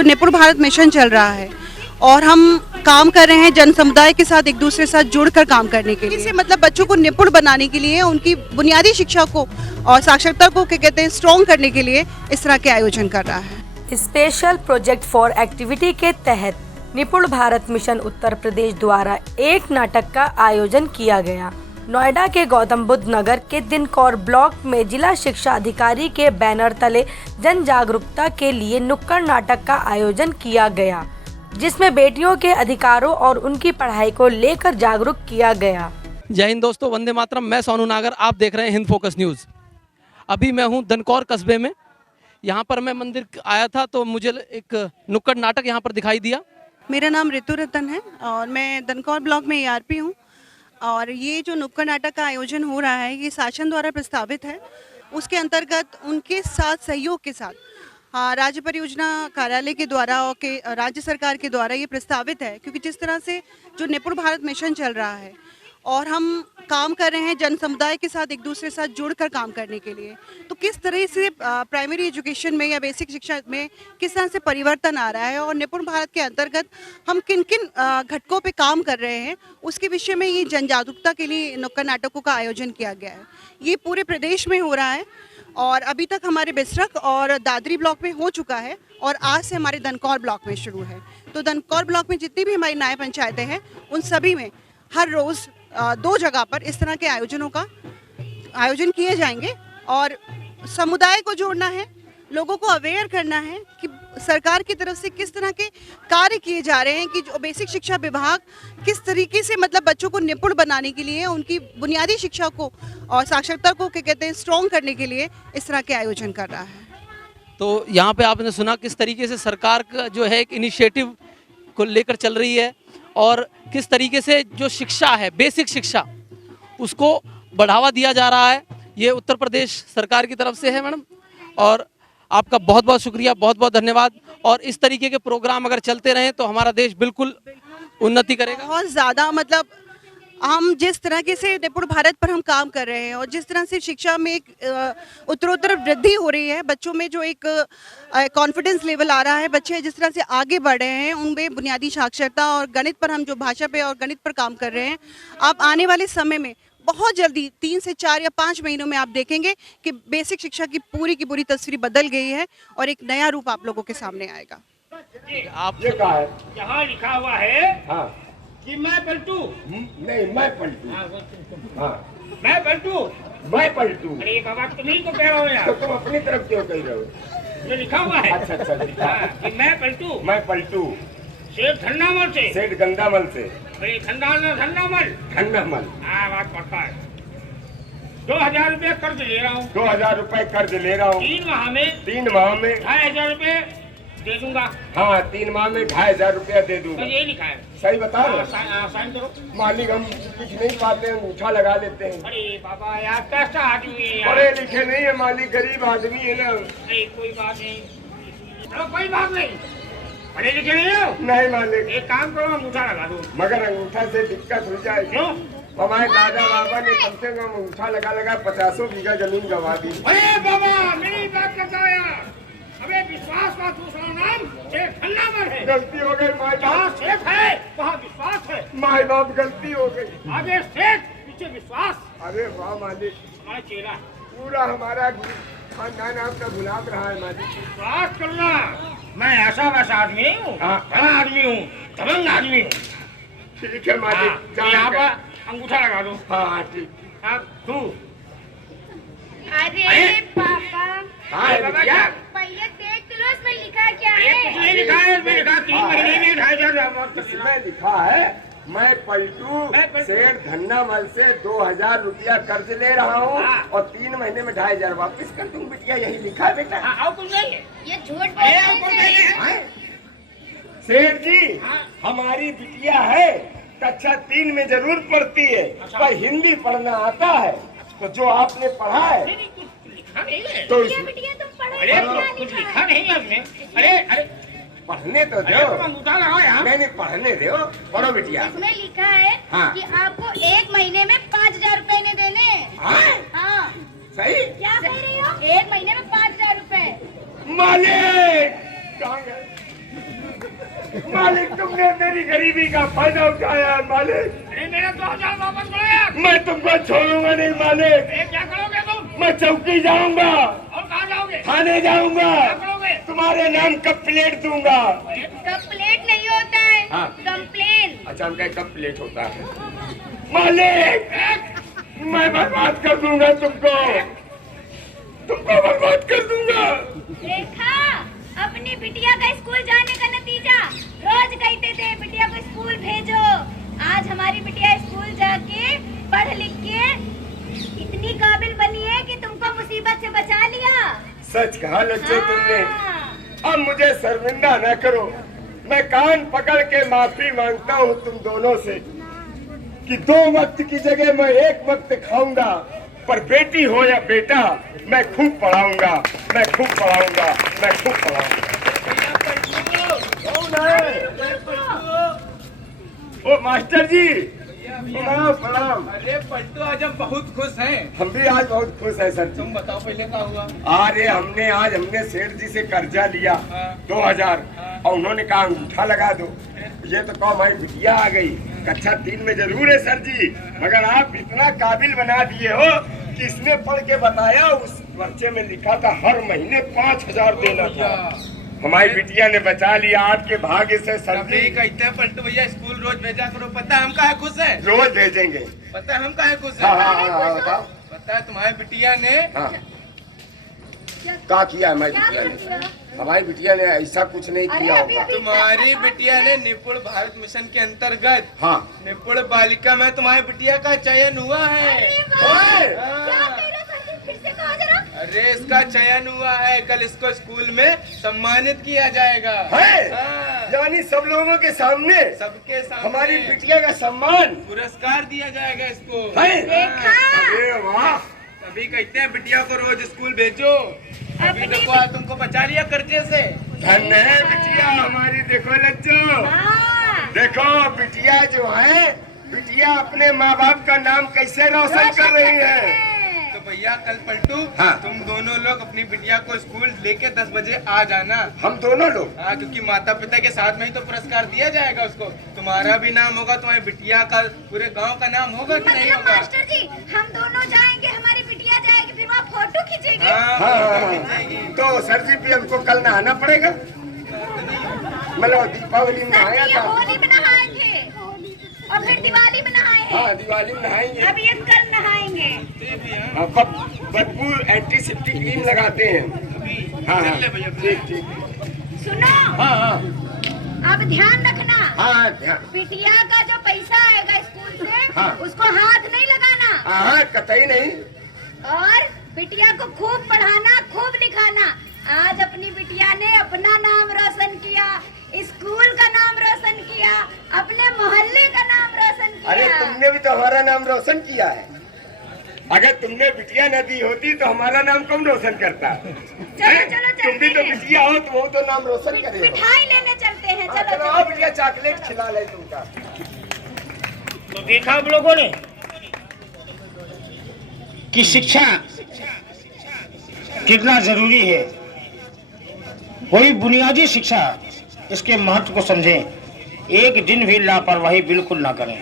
जो निपुण भारत मिशन चल रहा है और हम काम कर रहे हैं जन समुदाय के साथ एक दूसरे के साथ जुड़कर काम करने के लिए। इससे मतलब बच्चों को निपुण बनाने के लिए, उनकी बुनियादी शिक्षा को और साक्षरता को क्या कहते हैं स्ट्रॉन्ग करने के लिए इस तरह के आयोजन कर रहा है। स्पेशल प्रोजेक्ट फॉर एक्टिविटी के तहत निपुण भारत मिशन उत्तर प्रदेश द्वारा एक नाटक का आयोजन किया गया। नोएडा के गौतम बुद्ध नगर के दिनकौर ब्लॉक में जिला शिक्षा अधिकारी के बैनर तले जन जागरूकता के लिए नुक्कड़ नाटक का आयोजन किया गया, जिसमें बेटियों के अधिकारों और उनकी पढ़ाई को लेकर जागरूक किया गया। जय हिंद दोस्तों, वंदे मातरम। मैं सोनू नागर, आप देख रहे हैं हिंद फोकस न्यूज़। अभी मैं हूं दिनकौर कस्बे में। यहां पर मैं मंदिर आया था तो मुझे एक नुक्कड़ नाटक यहां पर दिखाई दिया। मेरा नाम ऋतु रतन है और मैं दिनकौर ब्लॉक में ARP हूँ। और ये जो नुक्कड़ नाटक का आयोजन हो रहा है ये शासन द्वारा प्रस्तावित है। उसके अंतर्गत उनके साथ सहयोग के साथ राज्य परियोजना कार्यालय के द्वारा और राज्य सरकार के द्वारा ये प्रस्तावित है, क्योंकि जिस तरह से जो निपुण भारत मिशन चल रहा है और हम काम कर रहे हैं जन समुदाय के साथ एक दूसरे के साथ जुड़कर काम करने के लिए, तो किस तरह से प्राइमरी एजुकेशन में या बेसिक शिक्षा में किस तरह से परिवर्तन आ रहा है और निपुण भारत के अंतर्गत हम किन किन घटकों पे काम कर रहे हैं, उसके विषय में ये जन जागरूकता के लिए नुक्कड़ नाटकों का आयोजन किया गया है। ये पूरे प्रदेश में हो रहा है और अभी तक हमारे बिसरख और दादरी ब्लॉक में हो चुका है और आज से हमारे दिनकौर ब्लॉक में शुरू है। तो दिनकौर ब्लॉक में जितनी भी हमारी न्याय पंचायतें हैं उन सभी में हर रोज़ 2 जगह पर इस तरह के आयोजनों का आयोजन किए जाएंगे और समुदाय को जोड़ना है, लोगों को अवेयर करना है कि सरकार की तरफ से किस तरह के कार्य किए जा रहे हैं, कि जो बेसिक शिक्षा विभाग किस तरीके से मतलब बच्चों को निपुण बनाने के लिए, उनकी बुनियादी शिक्षा को और साक्षरता को क्या कहते हैं स्ट्रॉन्ग करने के लिए इस तरह के आयोजन कर रहा है। तो यहाँ पे आपने सुना किस तरीके से सरकार का जो है एक इनिशिएटिव को लेकर चल रही है और किस तरीके से जो शिक्षा है, बेसिक शिक्षा, उसको बढ़ावा दिया जा रहा है। ये उत्तर प्रदेश सरकार की तरफ से है मैडम, और आपका बहुत बहुत शुक्रिया, बहुत बहुत धन्यवाद। और इस तरीके के प्रोग्राम अगर चलते रहें तो हमारा देश बिल्कुल उन्नति करेगा। बहुत ज़्यादा मतलब हम जिस तरह से निपुण भारत पर हम काम कर रहे हैं और जिस तरह से शिक्षा में एक उत्तरोत्तर वृद्धि हो रही है, बच्चों में जो एक कॉन्फिडेंस लेवल आ रहा है, बच्चे जिस तरह से आगे बढ़ रहे हैं, उनमें बुनियादी साक्षरता और गणित पर हम जो भाषा पे और गणित पर काम कर रहे हैं, आप आने वाले समय में बहुत जल्दी 3 से 4 या 5 महीनों में आप देखेंगे कि बेसिक शिक्षा की पूरी तस्वीर बदल गई है और एक नया रूप आप लोगों के सामने आएगा। आप ये कहा है यहाँ लिखा हुआ है हाँ कि मैं पलटू। नहीं मैं पलटू। हाँ मैं पलटू। मैं पलटू। अरे बाबा तुम्ही को कह रहे हो तो यार, तुम अपनी तरफ क्यों कह रहे हो? ये लिखा हुआ है। अच्छा लिखा हाँ, कि मैं पलटू। मैं पलटू सेठ धन्नामल से। सेठ गंदामल से। अरे धन्नामल। धन्नामल। हाँ बात पड़ता है। 2000 रुपये कर्ज ले रहा हूँ। 2000 रुपए कर्ज ले रहा हूँ। 3 माह में 2500 रुपये दे दूंगा। हाँ 3 माह में 2500 रुपया दे दूंगा। तो ये लिखा है। सही बता रहे हो? साइन करो। मालिक हम कुछ नहीं पाते हैं, अंगूठा लगा लेते हैं। अरे बाबा यार कैसा आदमी है यार। पढ़े लिखे नहीं है मालिक, गरीब आदमी है ना। अरे कोई बात नहीं, कोई बात नहीं, पढ़े लिखे नहीं हो। नहीं मालिक। एक काम करो, अंगूठा लगा दो। मगर अंगूठा से दिक्कत हो जाए। क्यों? हमारे दादा बाबा ने कम से कम अंगूठा लगा 50 बीघा जमीन गवा दी। अरे बाबा मेरी बात करता है यार, हमें विश्वास का दूसरा नाम सेठ धन्नामल है। गलती हो गई माँ जहाँ बाप। सेठ है वहाँ विश्वास है। माँ बाप गलती हो गई। आगे सेठ पीछे विश्वास। अरे वाह मालिक, हमारा चेहरा पूरा हमारा खानदान आपका गुलाम रहा है मालिक। विश्वास करना, मैं ऐसा वैसा आदमी हूँ, बड़ा आदमी हूँ, दबंग आदमी हूँ। ठीक है मालिक, यहाँ पर अंगूठा लगा दो। हाँ ठीक। अब तू अरे पापा, हाँ क्या? पहले देख लो इसमें लिखा क्या है। कुछ नहीं लिखा है इसमें, लिखा 3 महीने में 2500। इसमें लिखा है मैं पलटू सेठ धन्नामल से 2000 रुपया कर्ज ले रहा हूँ और 3 महीने में 2500 वापिस कर दूँ। बिटिया यही लिखा है बेटा। और कुछ नहीं है। ये झूठ बोल रहे हैं। सेठ जी हमारी बिटिया है, कक्षा 3 में जरूर पढ़ती है, पर हिंदी पढ़ना आता है। तो जो आपने पढ़ा है लिखा नहीं है तो बिटिया तुम पढ़ो। अरे कुछ लिखा नहीं है उसमें। अरे पढ़ने तो अरे दो। तुम अंगूठा लगाओ यहाँ। नहीं पढ़ने दो, पढ़ो बिटिया। इसमें लिखा है हाँ। कि आपको 1 महीने में 5000 रुपए ने देने। हाँ? हाँ सही। क्या कह रही हो? 1 महीने में 5000 रुपए। मालिक कहाँ गए? मालिक तुमने मेरी गरीबी का फायदा उठाया है मालिक। मेरे 2000 वापस बढ़ाया। मैं तुमको छोड़ूंगा नहीं मालिक। क्या करोगे तुम? मैं चौकी जाऊंगा, और कहाँ जाओगे? थाने जाऊंगा, क्या करोगे? तुम्हारे नाम का प्लेट दूंगा। कंप्लेंट नहीं होता है, हाँ। कंप्लेन। अच्छा हमका कब प्लेट होता है मालिक? मैं बर्बाद कर दूंगा तुमको बर्बाद कर दूंगा। देखा अपनी बिटिया का स्कूल जाने का नतीजा। रोज कहते थे बिटिया को स्कूल भेजो। आज हमारी बिटिया स्कूल जाके पढ़ लिख के इतनी काबिल बनी है कि तुमको मुसीबत से बचा लिया। सच कहा लज्जो तुमने। हाँ। अब मुझे शर्मिंदा न करो। मैं कान पकड़ के माफी मांगता हूँ तुम दोनों से कि 2 वक्त की जगह मैं 1 वक्त खाऊंगा, पर बेटी हो या बेटा मैं खूब पढ़ाऊंगा, मैं खूब पढ़ाऊंगा, मैं खूब पढ़ाऊंगा। कौन है? ओ मास्टर जी, प्रणाम प्रणाम। अरे पलटू आज हम बहुत खुश हैं। हम भी आज बहुत खुश हैं सर। तुम बताओ पहले क्या हुआ? अरे हमने सेठ जी से कर्जा लिया हाँ। 2000 और उन्होंने कहा अंगूठा लगा दो। ये तो कहो हमारी बिटिया आ गई। कक्षा 3 में जरूर है सर जी, मगर आप इतना काबिल बना दिए हो कि इसने पढ़ के बताया, उस पर्चे में लिखा था हर महीने 5000 देना था। हमारी बिटिया ने बचा लिया आपके भाग्य से सर जी। कभी कहते हैं पलटू भैया स्कूल रोज भेजा करो। पता है हम काहे खुश हैं? रोज भेजेंगे। पता है हम काहे खुश हाँ हैं? हाँ हाँ हाँ बताओ। पता है तुम्हारी बिटिया ने हाँ क्या किया हमारी बिटिया ने? हमारी बिटिया ने ऐसा कुछ नहीं किया होगा। तुम्हारी बिटिया ने निपुण भारत मिशन के अंतर्गत हाँ निपुण बालिका में तुम्हारी बिटिया का चयन हुआ है। फिर से कहो जरा। अरे इसका चयन हुआ है, कल इसको स्कूल में सम्मानित किया जाएगा। है? हाँ। यानी सब लोगों के सामने सबके सामने हमारी बिटिया का सम्मान पुरस्कार दिया जाएगा इसको। है? देखा? अरे वाह। अभी कहते हैं बिटिया को रोज स्कूल भेजो। अभी देखो आज तुमको बचा लिया कर्जे से। धन्य है बिटिया हमारी। देखो लज्जो, हाँ। देखो बिटिया जो है, बिटिया अपने माँ बाप का नाम कैसे रोशन कर रही है। तो भैया कल पलटू हाँ। तुम दोनों लोग अपनी बिटिया को स्कूल लेके 10 बजे आ जाना। हम दोनों लोग? हाँ, क्योंकि माता पिता के साथ में ही तो पुरस्कार दिया जाएगा उसको। तुम्हारा भी नाम होगा, तुम्हारी बिटिया का, पूरे गांव का नाम होगा कि नहीं मतलब होगा? मास्टर जी हम दोनों जाएंगे, हमारी बिटिया जाएगी, फिर वहाँ फोटो खींचेंगे। हाँ, हाँ, खींचेगी। तो सर जी भी हमको कल नहाना पड़ेगा। मतलब दीपावली में नहाया ये था। होली में नहाए थे और फिर दिवाली में नहाए हैं। हाँ दिवाली में नहाएंगे। अब ये कल नहाएंगे। हाँ, बदबू एंटीसेप्टिक क्रीम लगाते हैं। हाँ हाँ ठीक ठीक। सुनो, हाँ हाँ अब ध्यान रखना। हाँ ध्यान। बिटिया का जो पैसा आएगा स्कूल से, हाँ। उसको हाथ नहीं लगाना। हाँ कतई नहीं। और बिटिया को खूब पढ़ाना, खूब लिखाना। आज अपनी बिटिया ने अपना नाम रोशन किया, स्कूल का नाम रोशन किया, अपने मोहल्ले का नाम रोशन किया। अरे तुमने भी तो हमारा नाम रोशन किया है। अगर तुमने बिटिया न दी होती तो हमारा नाम कौन रोशन करता? चलो चलो तुम भी तो चलते हैं। बिटिया हो तो वो तो नाम रोशन करेगा। मिठाई लेने चलते हैं। हाँ, चलो चलो आओ बिटिया, चॉकलेट खिला ले तुमका। तो देखा आप लोगों ने कि शिक्षा कितना जरूरी है। कोई बुनियादी शिक्षा, इसके महत्व को समझें। एक दिन भी लापरवाही बिल्कुल ना करें।